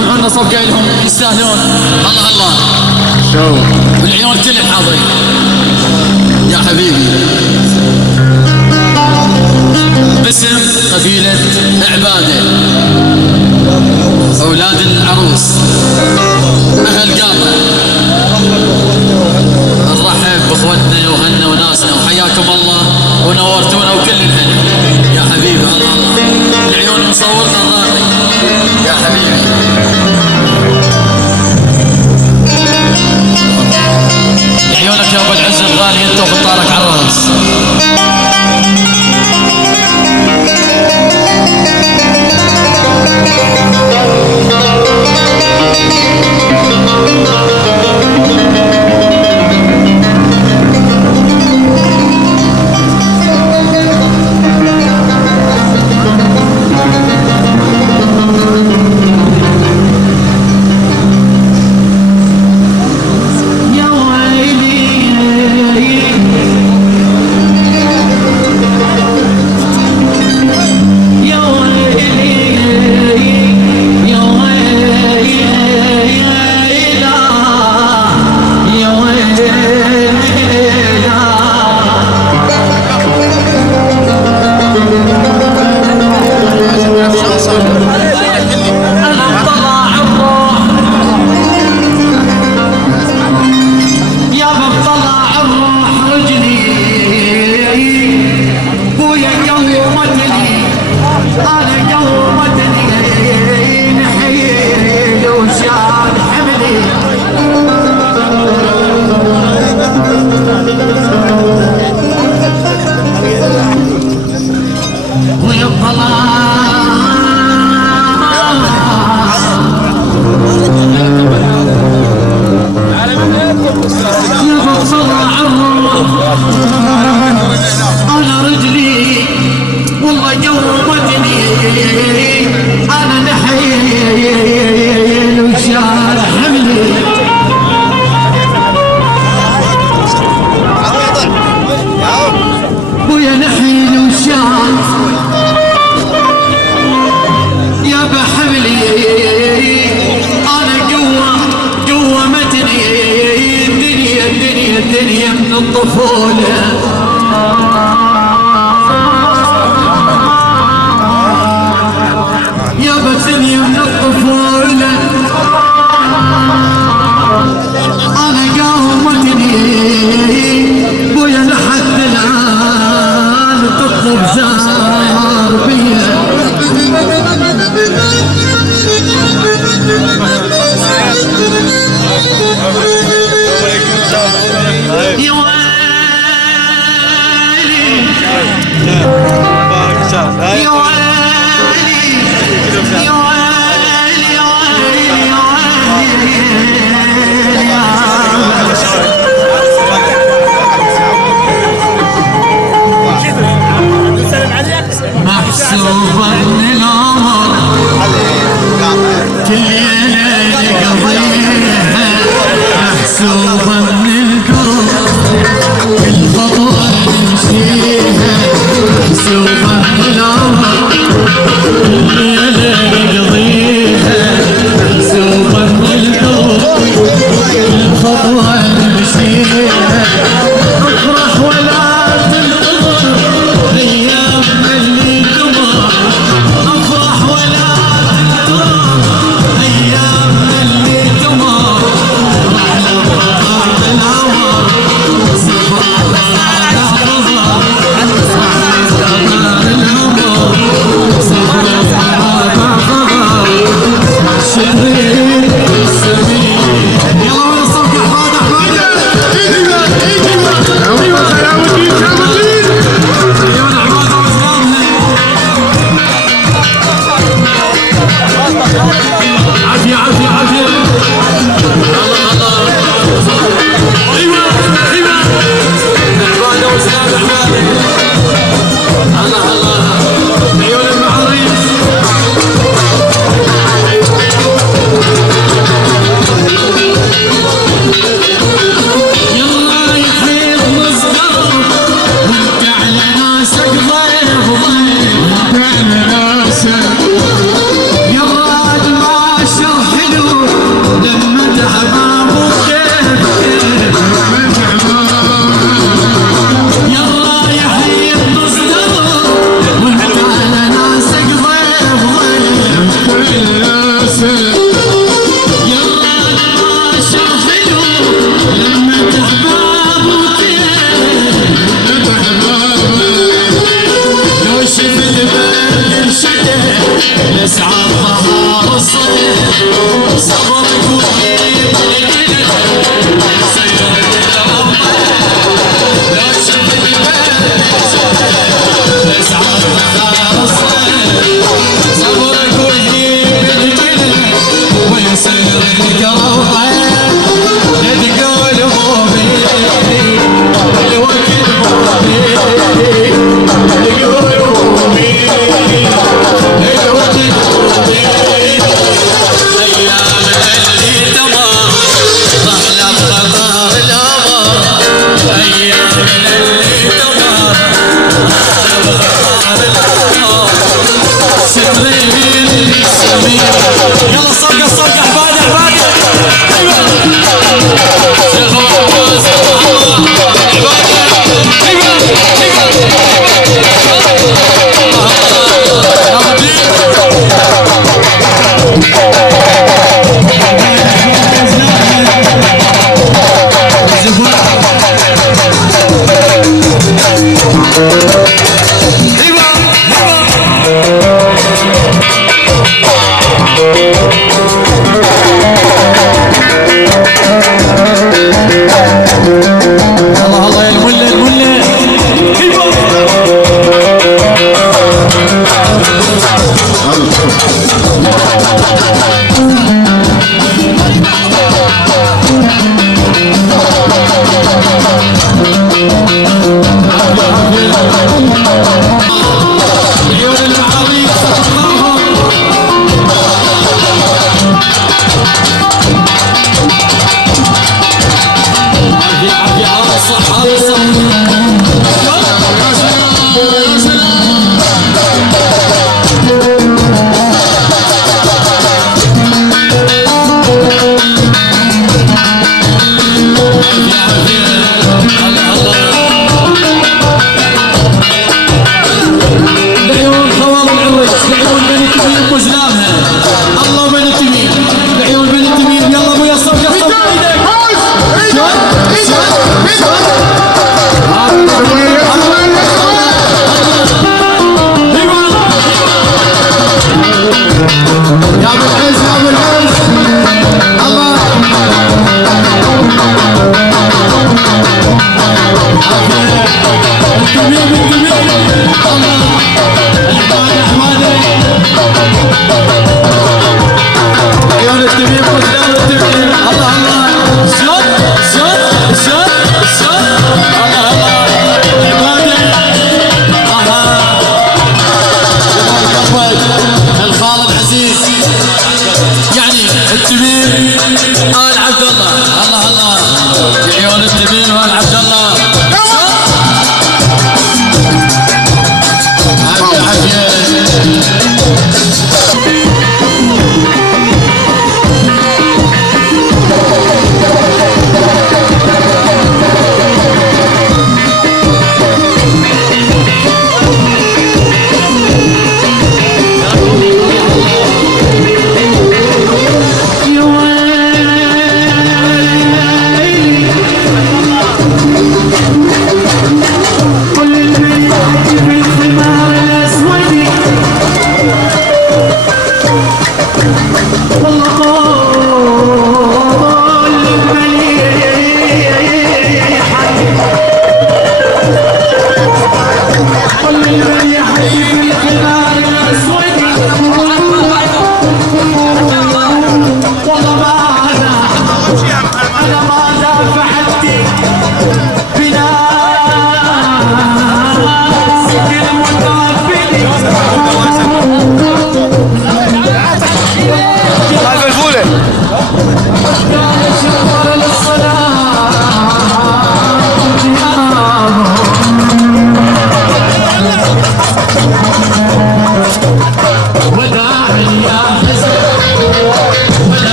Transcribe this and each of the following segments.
سمعونا صفقة لهم يستاهلون. الله الله شو والعيون كل الحاضرين يا حبيبي. باسم قبيلة عبادة أولاد العروس أهل قاطع نرحب بإخوتنا وهنا وناسنا وحياكم الله ونورتونا وكل الهنا يا حبيبي. الله الله العيون مصورنا الراقي يا حبيبي. عيونك يا ابو العز الغالي انت وخطارك على الراس.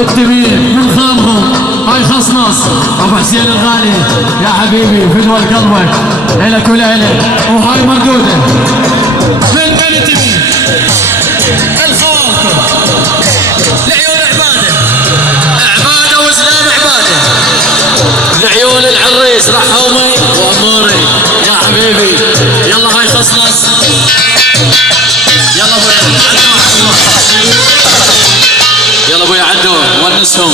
التميم من خالهم هاي خصنص ابو حسين الغالي يا حبيبي فدوى قلبك الك وليلك وهاي مردوده من بني تميم الخوالكم لعيون عباده عباده واسلام عباده لعيون العريس رحومي واموري يا حبيبي يلا هاي خصنص يلا ابويا يلا ابويا عدوا ونسهم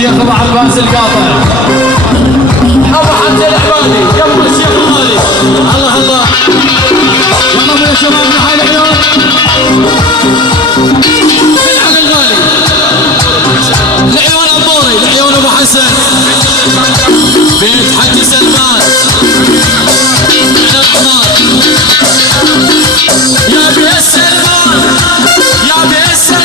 الشيخ ابو عباس القاطع، ابو حمزه الحبابي، يلا الشيخ الغالي. الله الله، يلا يا شباب نحي العيون. على الغالي العيون اموري، العيون ابو حسن، بيت حج سلمان، يا بيت سلمان، يا بيت سلمان،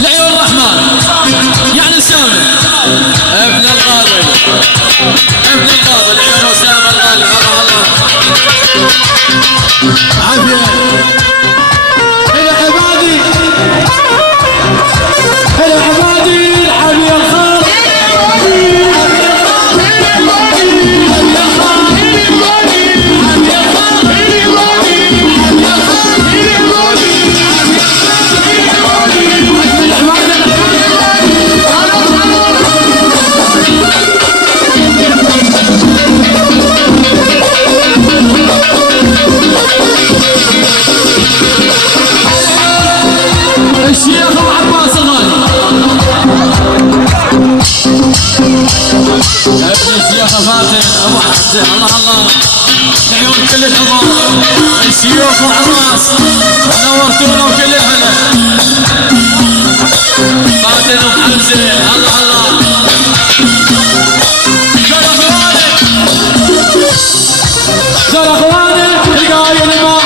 لعيون الرحمن يعني سامي ابن القاضي، ابن القاضي العيون وسام الغالي. الله عافية إلى عبادي، إلى عبادي الحبي الخاص، فاتن ابو حمزه الله الله لعيون كل الحضور الشيوخ والعراس نورتونا وكل الهلا فاتن ابو حمزه الله الله شر اخوانك شر اخوانك القايل ما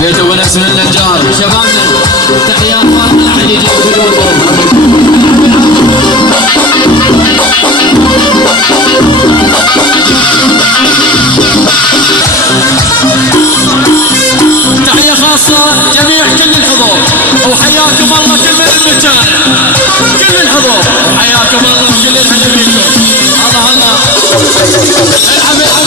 بيت ونس من النجار شبابنا تحيات فاطمه الحديدي تحيه خاصه جميع كل الحضور وحياكم الله كل من المكان كل الحضور وحياكم الله كل الحد بيكم الله الله العب العب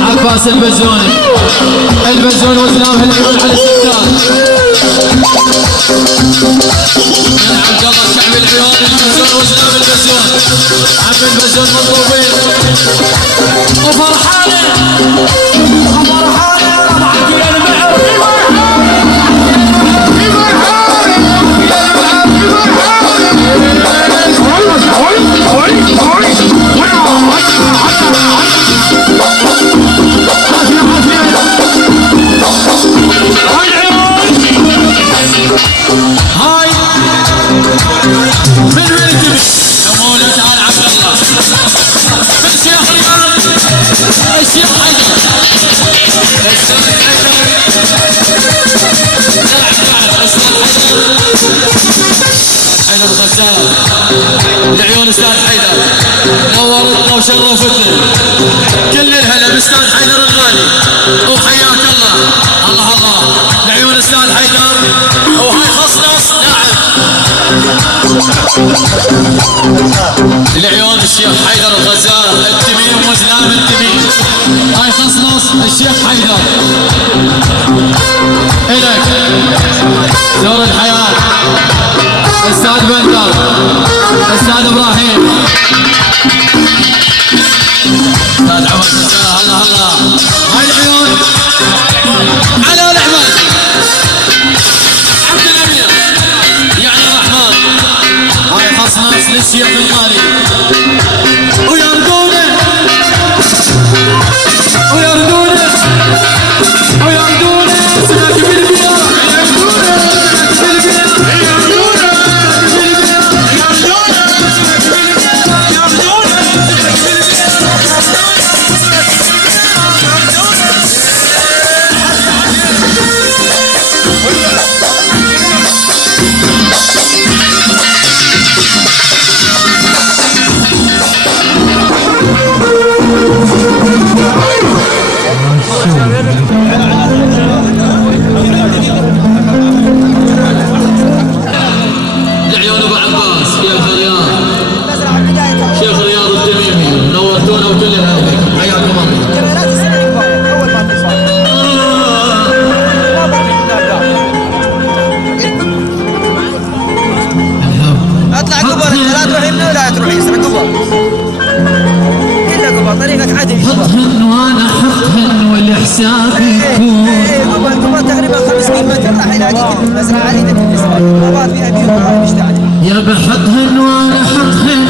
عباس البزوني البزون وزناه اللي يقول على الستار من عبد الله الشعبي العيون البزون وزناه البزون عم البزون مطلوبين وفرحانه وفرحانه ربعك يا المعر هاي من وين تبي؟ يا مولى تعال عبد الله الشيخ الإمام الشيخ حيدر الشيخ حيدر حيدر الغزال لعيون استاذ حيدر نورتنا وشرفتنا كل الهلا باستاذ حيدر الغالي وحياك الله الله الله لعيون استاذ حيدر وهاي خصنص نعم لعيون الشيخ حيدر الغزال التميم وزلام التميم هاي خصنص الشيخ حيدر إلك زور الحياة استاذ بندر استاذ ابراهيم استاذ عمر مساء هلا هلا هاي العيون على الاحمد عبد الامير يعني الرحمن هاي خصنص للشيخ الغالي ويردونه ويردونه ويردونه سناك بالبيار يردونه حسابي يكون قبل تقريبا 500 متر راح يلاقيك المزرعه عاليه النسبه المواد فيها بيوت مشتعل يا بحطهن وانا حطهن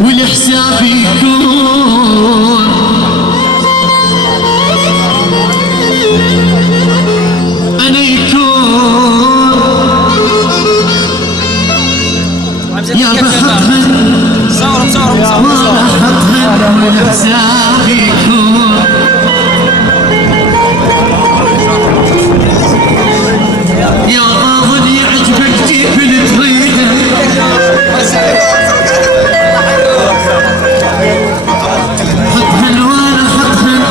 والحسابي يكون انا يكون يا بحطهن وانا حطهن والحسابي يكون يا غاضن يعجبك جيب اللي تريده حطهن وانا حطهن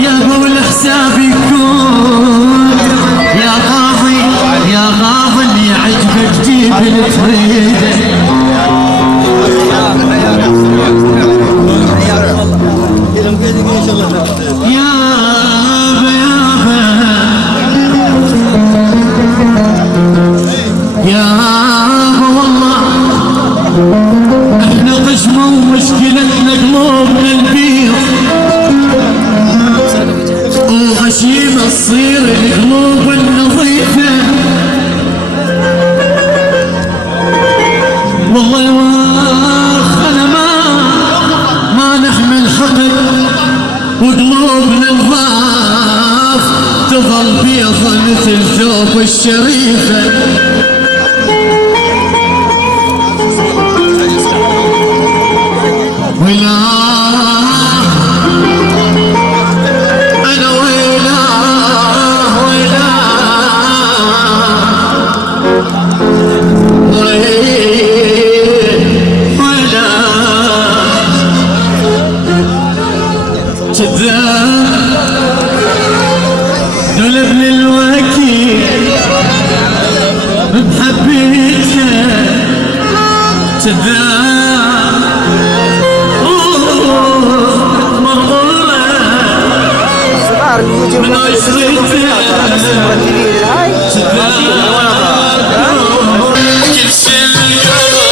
يا ابو الحساب يكون يا غاضي يا غاضن يعجبك جيب اللي تريده يابا والله احنا قسمة ومشكلتنا قلوبنا البيض وغشيمة تصير القلوب النظيفة والله واخ انا ما نحمل حقد وقلوبنا نضاف تظل بيضة مثل ثوب الشريفة ولا أنا ولا كذاب دول ابن الوكيل بحبيتها كذاب من عشرتها كل شيء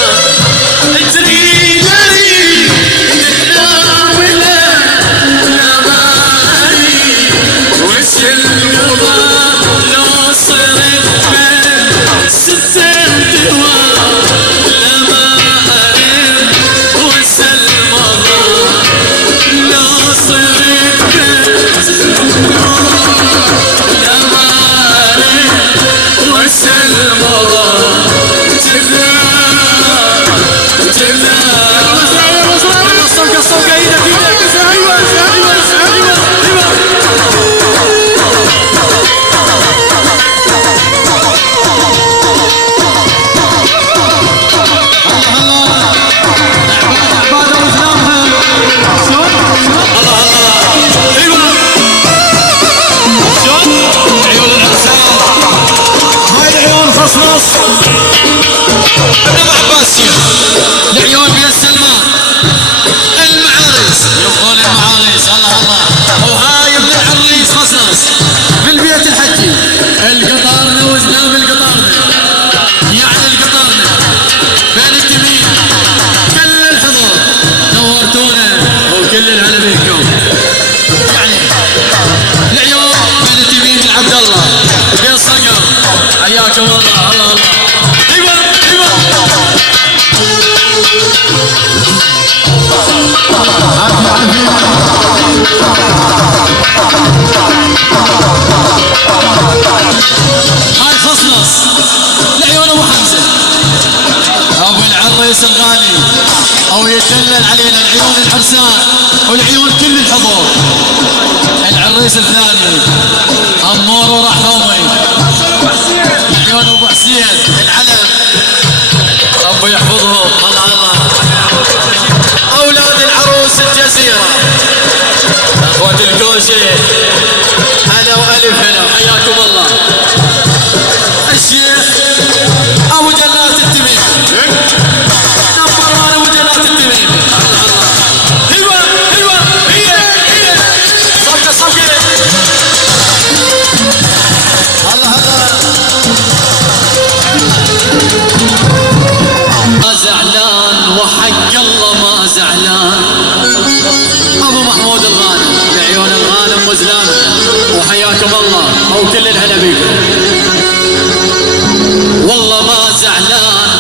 العيون بن سلمان المعارس يقول المعارس الله الله وهاي ابن العريس خصنص بالبيت الحجي القطارنا وزنام القطارنا يعني القطارنا بين التميم كل الحضور نورتونا وكل الهلا بكم يعني العيون بين التميم عبد الله بين صقر حياكم الله الله الله هاي خصنص لعيون ابو حمزه ابو العريس الغالي او يدلل علينا العيون الحرسان والعيون كل الحضور العريس الثاني امور ورحومي عيون ابو حسين العلم ربي يحفظهم الله الله اولاد العروس الجزيره اخوة الكوشي هلا والف هلا حياكم الله الشيخ ابو جلات التميم نمبر 1 ابو جلات التميم الله الله ايوه ايوه هي صفقه صفقه وكل الهلا بيكم. والله ما زعلان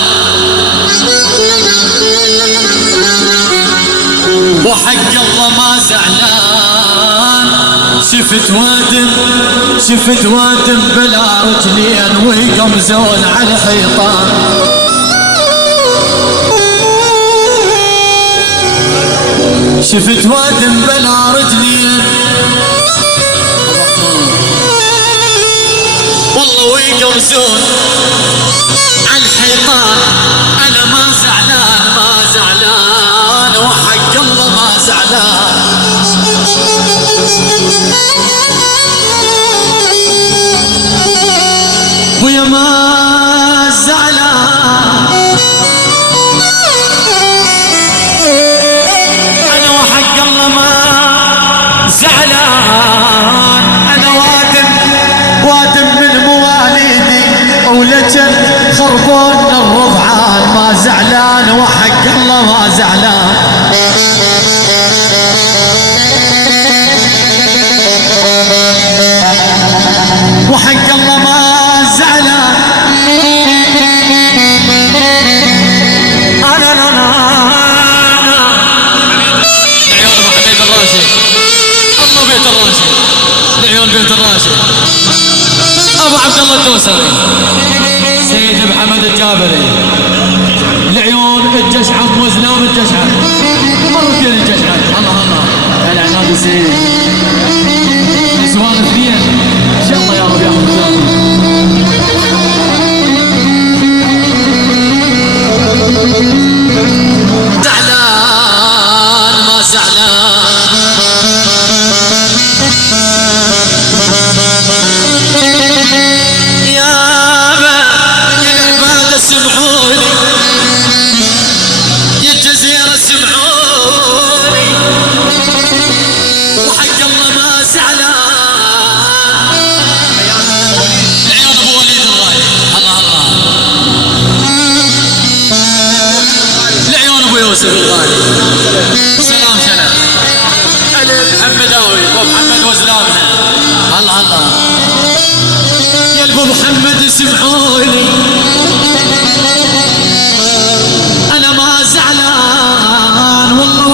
وحق الله ما زعلان، شفت وادم بلا رجلين ويقمزون على الحيطان. شفت وادم بلا رجلين والله ويقمزون على الحيطان. انا ما زعلان وحق الله ما زعلان. ويا ما زعلان انا وحق الله ما زعلان. انا وادم من مواليدي ولجل خربون الرضعان. ما زعلان وحق الله ما زعلان. وحق الله ما زعلان. انا لعيون ابو حميد الراشد، الله بيت الراشد، لعيون بيت الراشد، ابو عبد الله الدوسري، سيد محمد الجابري، لعيون الجشعة وزلام الجشعة مرتين الجشعة. الله العناد السيد نسوان اثنين ان شاء الله يا رب ياخذ زعلان ما زعلان. يابا يا العباد سمعوني، يا الجزيرة سمعوني، وحق الله ما زعلان. لعيون ابو وليد الغالي، الله لعيون ابو يوسف الغالي، سلام شلال محمداوي ابو محمد وزلامنا، الله يا ابو محمد سمعوني. انا ما زعلان والله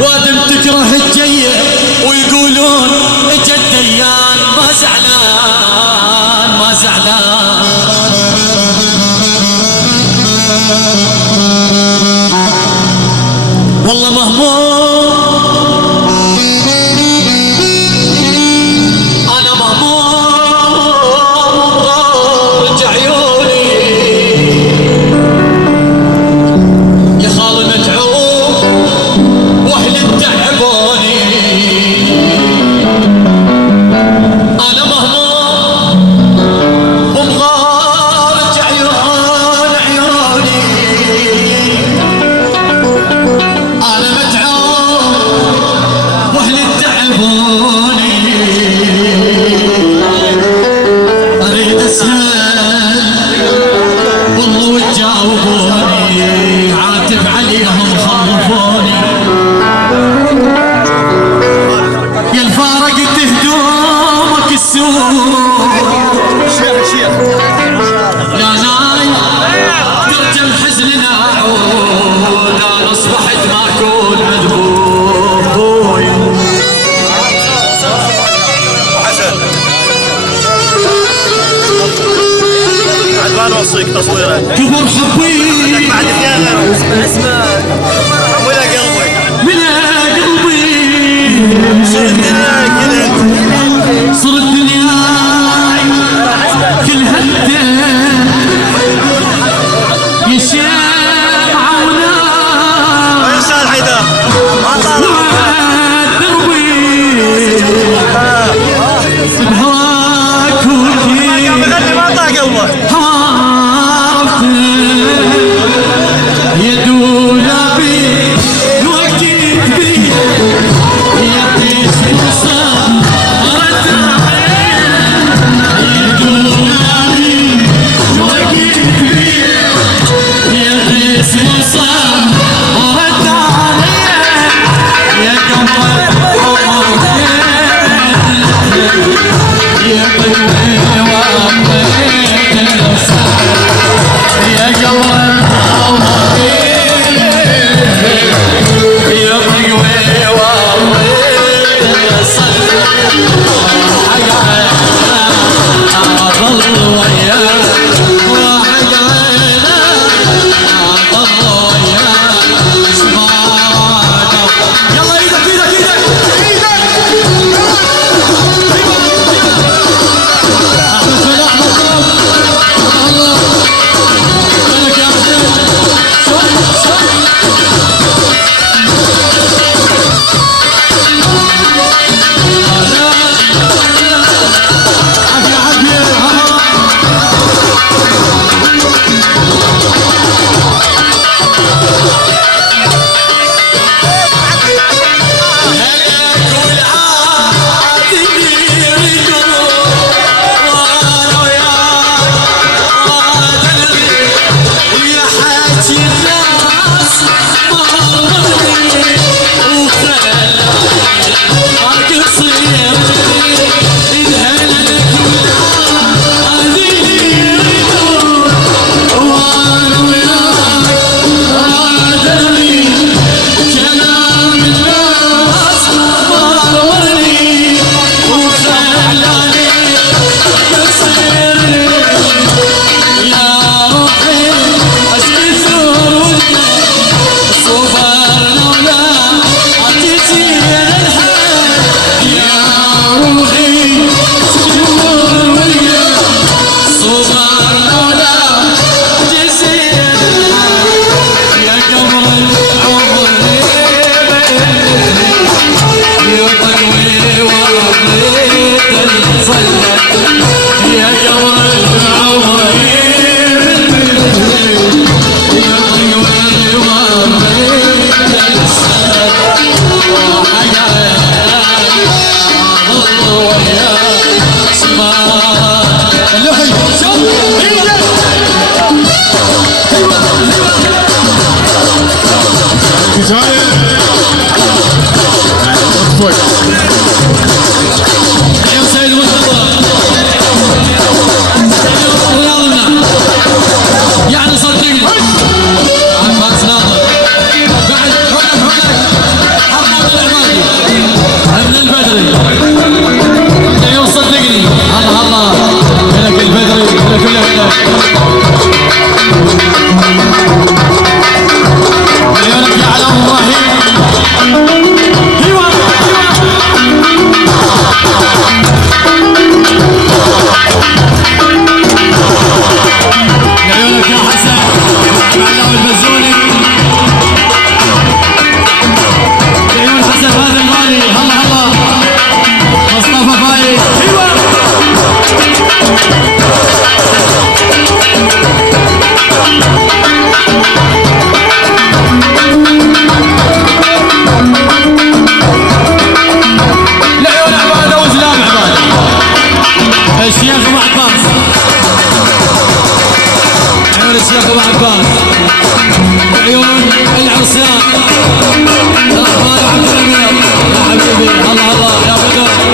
وادم تكره الجيه ويقولون اجا الديان. ما زعلان والله مهموم. انا مهموم رجع عيوني يا خال المتعوب واهل التعبوني. انا مهموم ومغارج عيوني. انا متعوب واهل التعبوني. اريد اسال والله وتجاوبوني، عاتب عليهم خرفوني. يا الفارقت هدومك السوق يا نايم ترجى الحزن اعود. انا اصبحت ما اكون مذبوح. بعد ما نوصيك تصويرات كبر حبي بعد ثيابه اسمع ولا قلبي صر الدنيا كل هده يشمع ونار يا استاذ حيدر ما دربي بهواك وكيل بغني ما طاق قلبه يا دولابي وقيت بي يا بيش الصار رد يا دولابي وقيت بي يا بيش الصار رد يا قمر العريس يا ابو عباس عيون العرسان الاخبار عبد الامير يا حبيبي الله الله يا بدر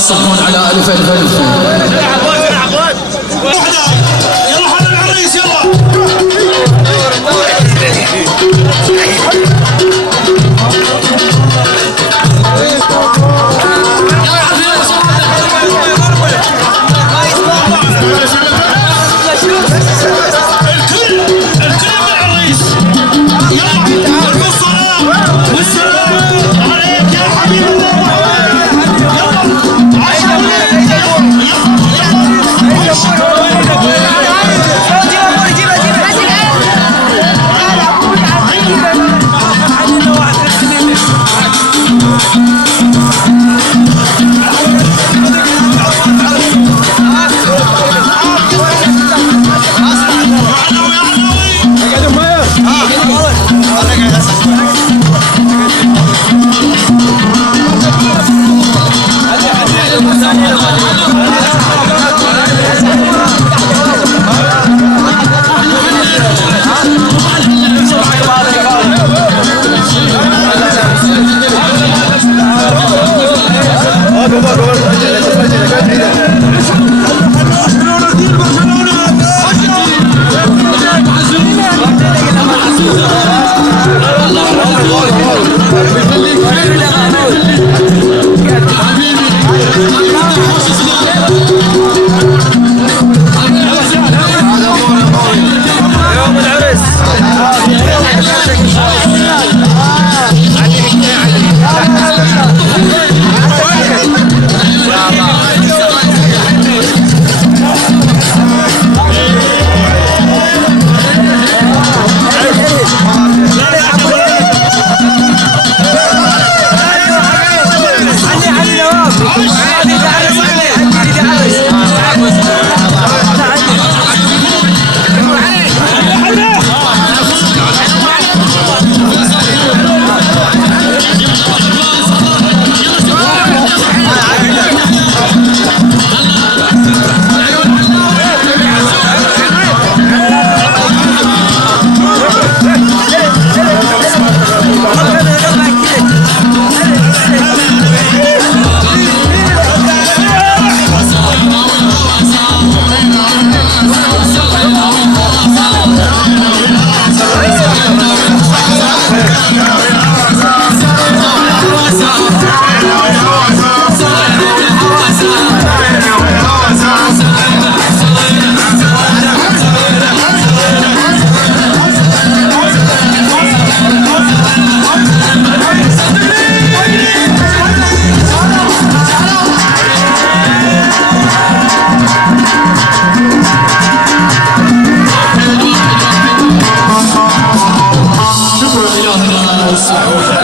يصحون على ألف ألف ألف. يلا حنا العريس يلا. السعودة